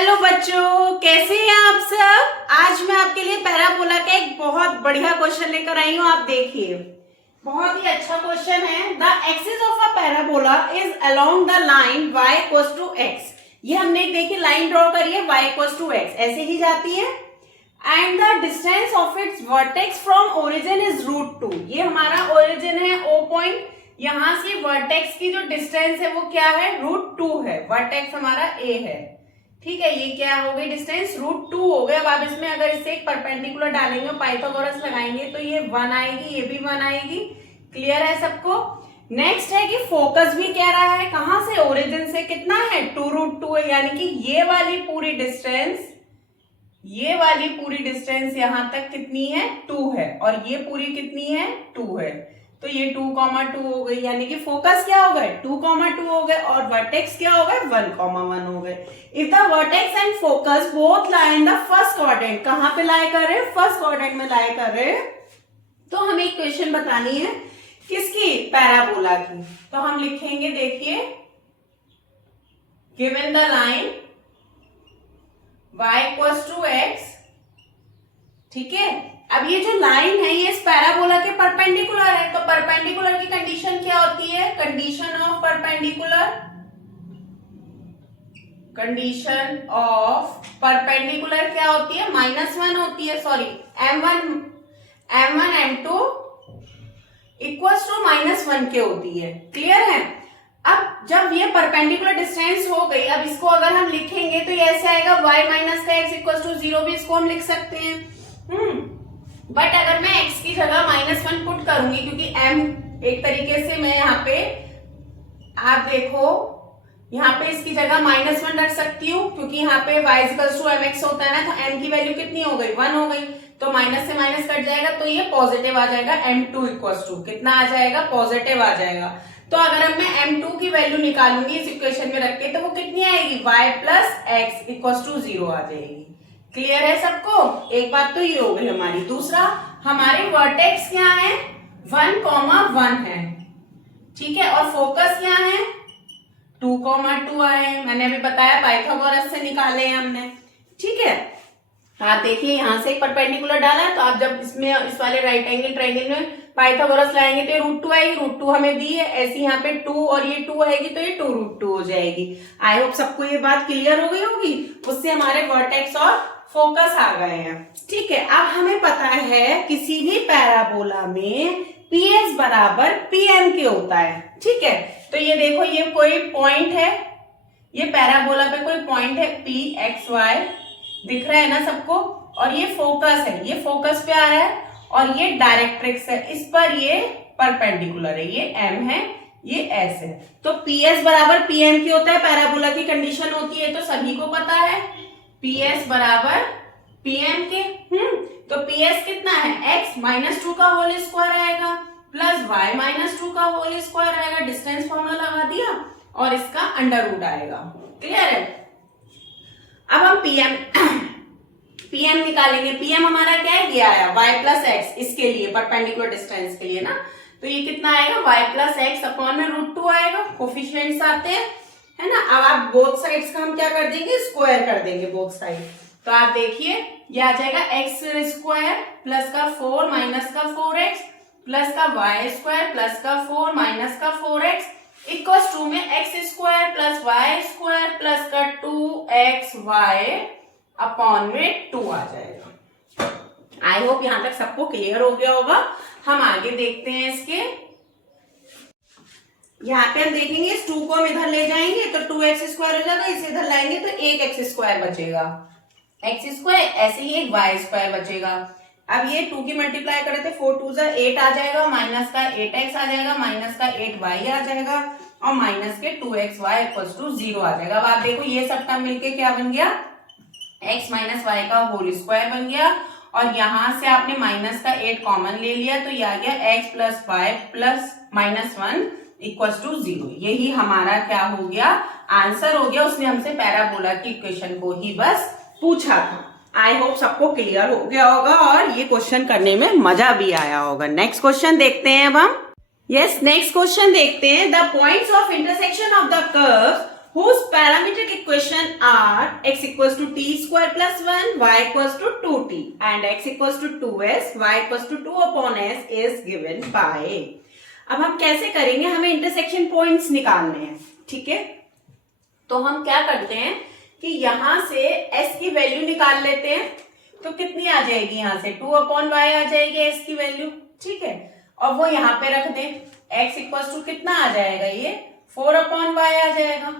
Hello बच्चों, कैसे हैं आप सब। आज मैं आपके लिए पैराबोला का एक बहुत बढ़िया क्वेश्चन लेकर आई हूँ। आप देखिए, बहुत ही अच्छा क्वेश्चन है। The axis of a parabola is along the line y equals to x। ये हमने देखिए लाइन ड्रॉ करी है, y इक्वल्स टू x ऐसे ही जाती है। And the distance of its vertex from origin is √2। ये हमारा ओरिजिन है O पॉइंट, यहाँ से वर्टेक्स की जो डिस्टेंस है वो क्या है, √2 है। वर्टेक्स हमारा A है, ठीक है। ये क्या हो गई डिस्टेंस, √2 हो गया। अब आप इसमें अगर इससे एक परपेंडिकुलर डालेंगे, पाइथागोरस लगाएंगे तो ये 1 आएगी, ये भी 1 आएगी। क्लियर है सबको। नेक्स्ट है कि फोकस भी कह रहा है कहां से, ओरिजिन से कितना है, 2√2 है। यानी कि ये वाली पूरी डिस्टेंस यहां तक कितनी है, 2 है, और ये पूरी कितनी है, 2 है। तो ये 2,2 हो गई। यानी कि फोकस क्या हो गए, 2,2 हो गए, और वर्टेक्स क्या हो गए, 1,1 हो गए। If the vertex and focus both lie in the first quadrant, कहां पे लाई कर रहे हैं, फर्स्ट क्वाड्रेंट में लाई कर रहे हैं, तो हमें इक्वेशन बतानी है किसकी, पैराबोला की। तो हम लिखेंगे, देखिए, given the line y equals to x, ठीक है। अब ये जो लाइन है ये इस पैराबोला के परपेंडिकुलर है, तो परपेंडिकुलर की कंडीशन क्या होती है, कंडीशन ऑफ परपेंडिकुलर क्या होती है, -1 होती है, sorry m1 m2 equals to -1 के होती है। क्लियर है। अब जब ये परपेंडिकुलर डिस्टेंस हो गई, अब इसको अगर हम लिखेंगे तो ये ऐसे आएगा y माइनस का x इक्वल्स टू 0, भी इसको हम लिख सकते हैं। बट अगर मैं x की जगह -1 पुट करूंगी, क्योंकि m एक तरीके से मैं यहाँ पे, आप देखो यहाँ पे इसकी जगह -1 रख सकती हूँ, क्योंकि यहाँ पे y इक्वल्स टू mx होता है ना, तो m की वैल्यू कितनी हो गई, 1 हो गई। तो माइनस से माइनस कट जाएगा तो ये पॉजिटिव आ जाएगा, m2 इक्वल्स टू कितना आ जाएगा, पॉजिटिव आ जाएगा। तो अगर अब मैं m2 की वैल्यू निकालूंगी इस इक्वेशन में रख के, तो वो कितनी आएगी, y plus x equals to 0 आ जाएगी। क्लियर है सबको। एक बात तो ये हो गई हमारी। दूसरा, हमारे वर्टेक्स क्या है, 1,1 है, ठीक है, और फोकस क्या है, 2,2 आए। मैंने अभी बताया पाइथागोरस से निकाले हैं हमने, ठीक है। आप देखिए यहाँ से एक परपेंडिकुलर डाला है, तो आप जब इसमें इस वाले राइट एंगल ट्रायंगल में पाइथागोरस लाएंगे तो ये √2 आएगी, √2 हमें दी है, ऐसे यहाँ पे 2 और ये 2 आएगी, तो ये 2√2 हो जाएगी। आई होप सबको ये बात क्लियर हो गई होगी। उससे हमारे वर्टेक्स और फोकस आ गए हैं, ठीक है। अब हमें पता है किसी भी पैराबोला में PS बराबर PM के होता है, ठीक है। तो ये देखो, ये कोई पॉइंट है, ये पैराबोला पे कोई पॉइंट है PXY, दिख रहा है ना सबको, और ये फोकस है, ये फोकस पे आ रहा है, और ये डायरेक्ट्रिक्स है, इस पर ये परपेंडिकुलर है, ये M है, ये S है। तो PS बराबर PM की होता है, पैराबोला की कंडीशन होती है, तो सभी को पता है PS बराबर PM के। तो PS कितना है, x -2 का होल स्क्वायर आएगा, प्लस y -2 का होल स्क्वायर आएगा, डिस्टेंस फॉर्मूला लगा दिया, और इसका अंडर रूट आएगा। क्लियर है। अब हम PM निकालेंगे। PM हमारा क्या है, ये आया y प्लस x, इसके लिए परपेंडिकुलर डिस्टेंस के लिए ना, तो ये कितना आएगा, y प्लस एक्स अपॉन में √2 आएगा। कोफिशिएंट्स आते हैं, है ना। अब आप बोथ साइड्स का हम क्या कर देंगे, स्क्वायर कर देंगे बोथ साइड। तो आप देखिए ये आ जाएगा x² प्लस का 4 माइनस का 4x प्लस का y² प्लस का 4 माइनस का 4x इक्वल्स टू में x² प्लस y² प्लस का 2xy अपॉन में 2 आ जाएगा। आई होप यहां तक सबको क्लियर हो गया होगा। हम आगे देखते हैं इसके। यहाँ पे हम देखेंगे इस 2 को हम इधर ले जाएंगे तो 2x² हो जाएगा, इसे इधर लाएंगे तो एक x² बचेगा, x², ऐसे ही एक y² बचेगा। अब ये 2 की मल्टीप्लाई करे थे, 4 2 8 आ जाएगा, माइनस का 8x आ जाएगा, माइनस का 8y आ जाएगा, और माइनस के 2xy इक्वल्स टू 0 आ जाएगा। अब आप देखो ये सब टर्म मिलके क्या बन गया, x माइनस y का होल स्क्वायर बन गया, और यहां से आपने माइनस का 8 कॉमन ले लिया, तो ये आ गया x plus y plus -1 equals to 0। यही हमारा क्या हो गया, आंसर हो गया। उसने हमसे पैराबोला की इक्वेशन को ही बस पूछा था। आई होप सबको क्लियर हो गया होगा और ये क्वेश्चन करने में मजा भी आया होगा। नेक्स्ट क्वेश्चन देखते हैं अब हम। नेक्स्ट क्वेश्चन देखते हैं। The points of intersection of the curves whose parametric equation are x equals to t square plus 1, y equals to 2t and x equals to 2s, y equals to 2 upon s is given by। अब हम कैसे करेंगे, हमें intersection points निकालने हैं, ठीक है। तो हम क्या करते हैं कि यहां से s की वैल्यू निकाल लेते हैं, तो कितनी आ जाएगी, यहां से 2 अपॉन y आ जाएगी s की वैल्यू, ठीक है। और वो यहाँ पे रख दें, x इक्वल्स टू कितना आ जाएगा, ये 4 अपॉन y आ जाएगा।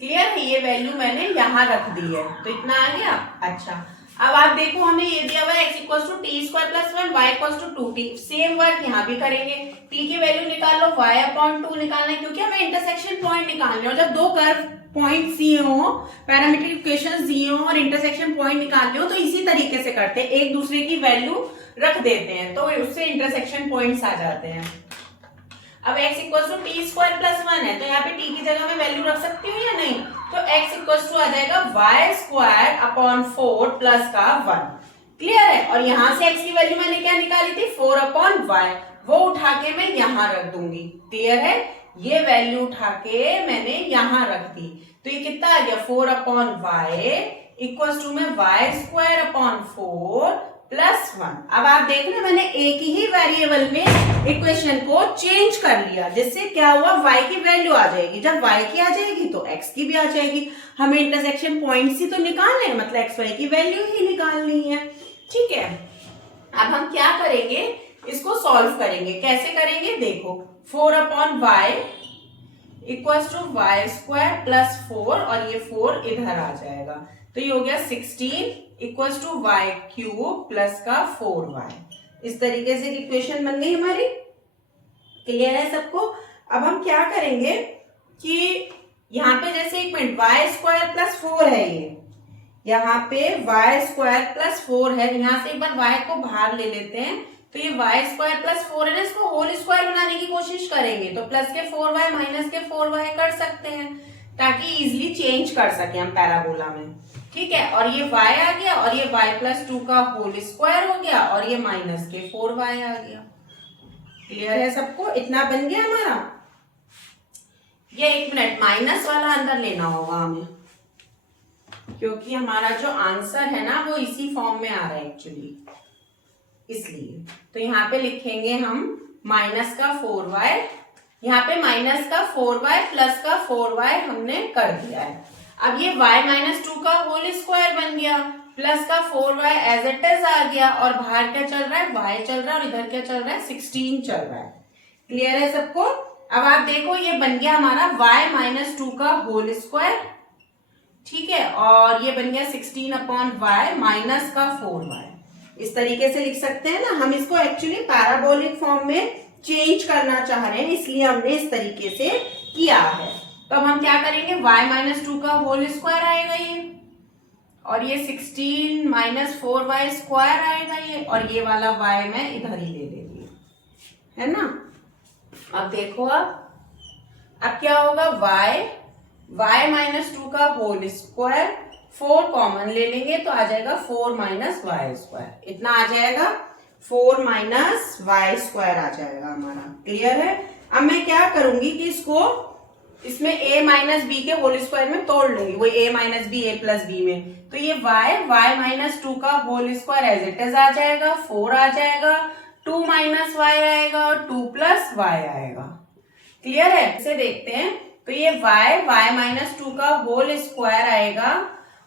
क्लियर है, ये वैल्यू मैंने यहाँ रख दी है, तो इतना आ गया। अच्छा, अब आप देखो हमें ये दिया हुआ है x equals to T square plus 1, y equals to 2t। Same work यहाँ भी करेंगे, t की वैल्यू निकाल लो, y अपॉन 2 निकालना है, क्योंकि हमें इंटरसेक्शन पॉइंट निकालने हैं। और जब दो कर्व पॉइंट दिए हो, पैरामीट्रिक इक्वेशंस दिए हो और इंटरसेक्शन पॉइंट निकालने हो, तो इसी तरीके से करते हैं, एक दूसरे की वैल्यू रख देते हैं, तो उससे इंटरसेक्शन पॉइंट्स आ जाते हैं। अब x equals to T square plus 1 है, तो यहाँ पे t की जगह मैं वैल्यू रख सकती हूँ या नहीं, तो x इक्वल्स टू आ जाएगा y स्क्वायर अपॉन 4 प्लस का 1। क्लियर है, और यहाँ से x की वैल्यू मैंने क्या निकाली थी, 4 अपॉन y, वो उठा के मैं यहाँ रख दूंगी। क्लियर है, ये वैल्यू उठा के मैंने यहाँ रख दी, तो ये कितना आ गया, 4 अपॉन y इक्वल्स टू में y स्क्वायर अपॉन 4 प्लस 1। अब आप देख रहे हैं मैंने एक ही वेरिएबल में इक्वेशन को चेंज कर लिया, जिससे क्या हुआ, y की वैल्यू आ जाएगी, जब y की आ जाएगी तो x की भी आ जाएगी। हमें इंटरसेक्शन पॉइंट्स ही तो निकालने हैं, मतलब x y की वैल्यू ही निकालनी है, ठीक है। अब हम क्या करेंगे, इसको सॉल्व करेंगे। कैसे करेंगे, देखो 4 upon y equals to y square plus 4, और ये 4 इधर आ जाएगा, तो ये हो गया 16 equals to y cube plus का 4y। इस तरीके से इक्वेशन बन गई हमारी। क्लियर है सबको। अब हम क्या करेंगे कि यहाँ पे जैसे एक मिनट, y स्क्वायर प्लस 4 है, ये यहाँ पे y स्क्वायर प्लस 4 है, यहाँ से एक बार y को बाहर ले लेते हैं, तो ये y स्क्वायर प्लस 4 है ना, इसको होल स्क्वायर बनाने की कोशिश करेंगे, तो प्लस के 4y माइनस के 4y कर सकते हैं, ताकि इजिली चेंज कर सके हम पैराबोला में, ठीक है। और ये y आ गया, और ये y प्लस 2 का होल स्क्वायर हो गया, और ये माइनस के 4y आ गया। क्लियर है सबको, इतना बन गया हमारा। ये एक मिनट, माइनस वाला अंदर लेना होगा हमें, क्योंकि हमारा जो आंसर है ना वो इसी फॉर्म में आ रहा है एक्चुअली, इसलिए। तो यहाँ पे लिखेंगे हम माइनस का 4y, यहाँ पे माइनस का 4y प्लस का 4y हमने कर दिया है। अब ये y माइनस 2 का होल स्क्वायर बन गया, प्लस का 4y एज इट इज आ गया, और बाहर क्या चल रहा है, y चल रहा है, और इधर क्या चल रहा है, 16 चल रहा है। क्लियर है सबको। अब आप देखो ये बन गया हमारा y माइनस 2 का होल स्क्वायर, ठीक है, और ये बन गया 16 अपॉन y माइनस का 4y। इस तरीके से लिख सकते हैं ना, हम इसको एक्चुअली पैराबोलिक फॉर्म में चेंज करना चाह रहे हैं, इसलिए हमने इस तरीके से किया है। तो अब हम क्या करेंगे, y माइनस 2 का होल स्क्वायर आएगा ये, और ये 16 माइनस 4y स्क्वायर आएगा ये, और ये वाला y मैं इधर ही ले लेंगे, है ना। अब देखो, अब क्या होगा, y माइनस 2 का होल स्क्वायर, 4 कॉमन ले लेंगे तो आ जाएगा 4 माइनस वाई स्क्वायर, इतना आ जाएगा 4 माइनस वाई स्क्वायर आ जाएगा हमारा। क्लियर है। अब मैं क्या करूंगी कि इसको इसमें a माइनस बी के होल स्क्वायर में तोड़ लूंगी, वो a minus b a plus b में, तो ये y माइनस 2 का whole square as it is आ जाएगा, 4 आ जाएगा, 2 माइनस वाई आएगा, और 2 प्लस वाई आएगा। क्लियर है। इसे देखते हैं, तो ये y माइनस 2 का होल स्क्वायर आएगा,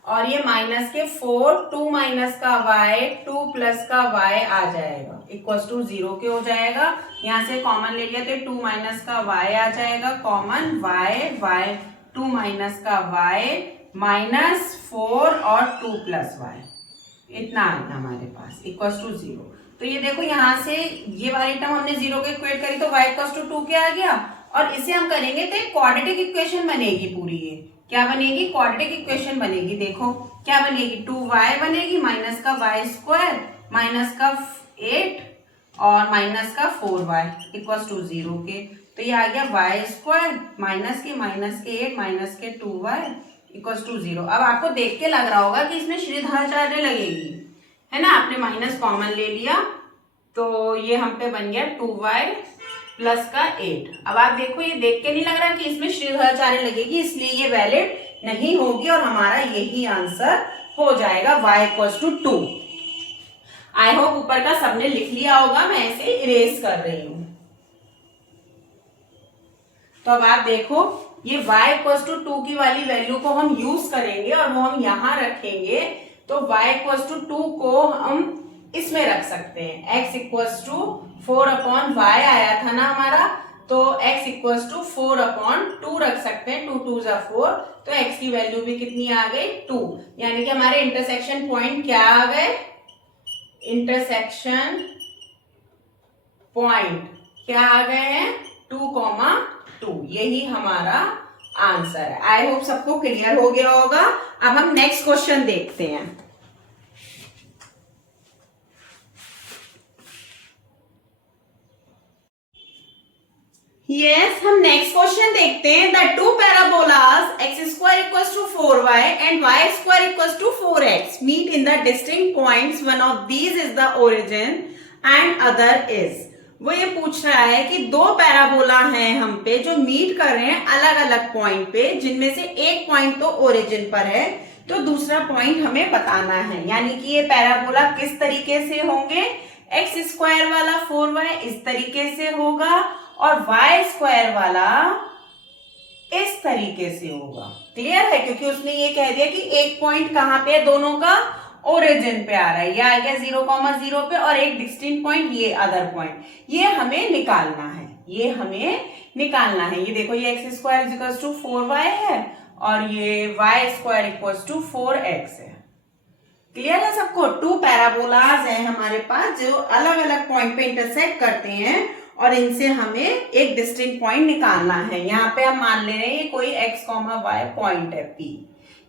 और ये माइनस के 4, 2 माइनस का y, 2 प्लस का y आ जाएगा, इक्वल्स टू 0 के हो जाएगा। यहाँ से कॉमन ले लिया तो 2 माइनस का y आ जाएगा कॉमन, y 2 माइनस का y माइनस 4 और 2 प्लस y, इतना आएगा हमारे पास, इक्वल्स टू 0। तो ये देखो यहाँ से ये वाली टर्म हमने 0 के इक्वेट करी तो y इक्वल्स टू 2 के आ गया, और इसे हम करेंगे तो एक क्वाड्रेटिक इक्वेशन बनेगी पूरी। ये क्या बनेगी, क्वाड्रेटिक इक्वेशन बनेगी। देखो क्या बनेगी, 2y बनेगी माइनस का y स्क्वायर माइनस का 8 और माइनस का 4y इक्वल्स टू 0 के, तो ये आ गया y स्क्वायर माइनस के 8 माइनस के 2y इक्वल्स टू 0। अब आपको देख के लग रहा होगा कि इसमें श्रीधाराचार्य लगेगी, है ना, आपने माइनस कॉमन ले लिया, तो ये हम पे बन गया 2y प्लस का 8। अब आप देखो, ये देख के नहीं लग रहा कि इसमें श्रीधराचार्य लगेगी, इसलिए ये वैलिड नहीं होगी और हमारा यही आंसर हो जाएगा y equals to 2। I hope ऊपर का सबने लिख लिया होगा, मैं ऐसे इरेज कर रही हूं। तो अब आप देखो, ये y इक्वल्स टू 2 की वाली वैल्यू को हम यूज करेंगे और वो हम यहां रखेंगे। तो y इक्वल्स टू 2 को हम इसमें रख सकते हैं। x इक्वल्स टू 4/y आया था ना हमारा, तो x इक्वल्स टू 4/2 रख सकते हैं। 2 2 जा 4, तो x की वैल्यू भी कितनी आ गई 2। यानी कि हमारे इंटरसेक्शन पॉइंट क्या आ गए, इंटरसेक्शन पॉइंट क्या आ गए हैं 2,2। यही हमारा आंसर है। आई होप सबको क्लियर हो गया होगा। अब हम नेक्स्ट क्वेश्चन देखते हैं। यस, हम नेक्स्ट क्वेश्चन देखते हैं। The two parabolas X square equals to 4y and Y square equals to 4x meet in the distinct points, one of these is the origin and other is. वो ये पूछ रहा है कि दो पैराबोला हैं हम पे जो मीट कर रहे हैं अलग अलग पॉइंट पे, जिनमें से एक पॉइंट तो ओरिजिन पर है, तो दूसरा पॉइंट हमें बताना है। यानी कि ये पैराबोला किस तरीके से होंगे, एक्स स्क्वायर वाला 4y इस तरीके से होगा और y स्क्वायर वाला इस तरीके से होगा। क्लियर है, क्योंकि उसने ये कह दिया कि एक पॉइंट कहां पे है, दोनों का ओरिजिन पे आ रहा है, ये आ गया 0,0 पे और एक डिस्टिंक्ट पॉइंट ये अदर पॉइंट। ये हमें निकालना है, ये हमें निकालना है। ये देखो, ये x square equals to 4y है और ये y square equals to 4x है। क्लियर है सबको। टू पैराबोलाज है हमारे पास जो अलग अलग पॉइंट पे इंटरसेक्ट करते हैं और इनसे हमें एक डिस्टिंक्ट पॉइंट निकालना है। यहाँ पे हम मान ले रहे हैं ये कोई x, y पॉइंट है P,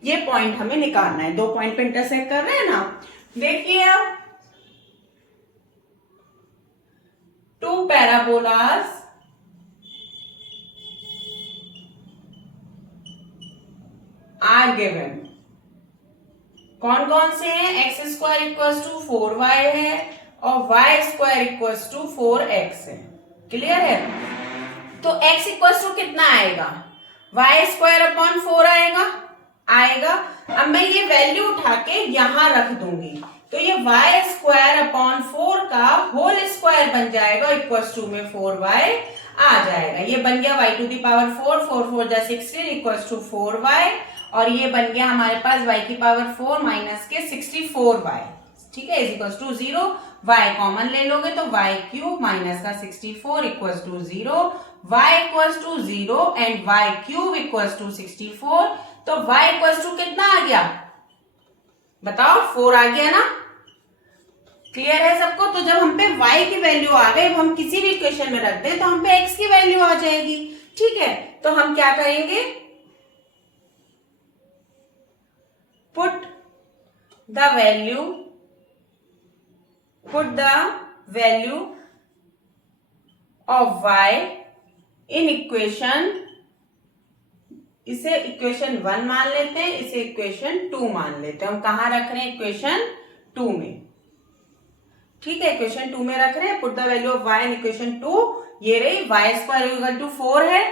ये पॉइंट हमें निकालना है। दो पॉइंट पे इंटरसेक्ट कर रहे हैं ना। देखिए अब टू पैराबोलाज आर गिवन। कौन कौन से हैं, x square equals to 4y है और y square equals to 4x है। क्लियर है। तो x इक्वल्स टू कितना आएगा, y स्क्वायर अपॉन 4 आएगा। अब मैं ये वैल्यू उठा के यहां रख दूंगी, तो ये y स्क्वायर अपॉन 4 का होल स्क्वायर बन जाएगा, इक्वल्स टू में 4y आ जाएगा। ये बन गया y टू दी पावर 4, 4 4 जा 16 इक्वल्स टू 4y, और ये बन गया हमारे पास y की पावर 4 माइनस के 64y। ठीक है, is equals to 0। y common ले लोगे तो y क्यूब माइनस का 64 equals to 0, y equals to 0 and y cube equals to 64। तो y इक्वल्स टू कितना आ गया बताओ, 4 आ गया ना। क्लियर है सबको। तो जब हम पे y की वैल्यू आ गई, हम किसी भी इक्वेशन में रख दें तो हम पे x की वैल्यू आ जाएगी। ठीक है, तो हम क्या करेंगे, put the value of y in equation, इसे इक्वेशन 1 मान लेते हैं, इसे इक्वेशन 2 मान लेते हैं। हम कहां रख रहे हैं, इक्वेशन 2 में। ठीक है, इक्वेशन 2 में रख रहे हैं। Put the value of y in equation 2, ये रही y स्क्वायर इक्वल टू 4 है,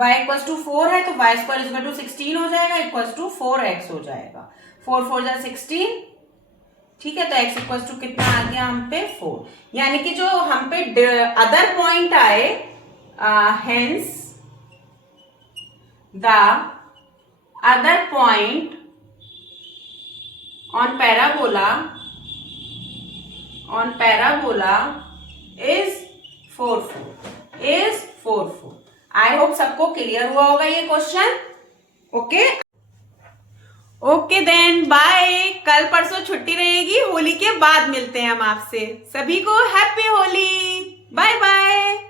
y इक्वल टू 4 है तो y स्क्वायर इक्वल टू 16 हो जाएगा, इक्वल टू 4x हो जाएगा। 4 4 जा 16। ठीक है, तो x इक्वल टू कितना आ गया हम पे 4। यानी कि जो हम पे अदर पॉइंट आए, hence the other point on parabola is 4 4। I hope सबको क्लियर हुआ होगा ये क्वेश्चन। Okay then bye. कल परसों छुट्टी रहेगी, होली के बाद मिलते हैं हम आपसे। सभी को हैप्पी होली, बाय बाय।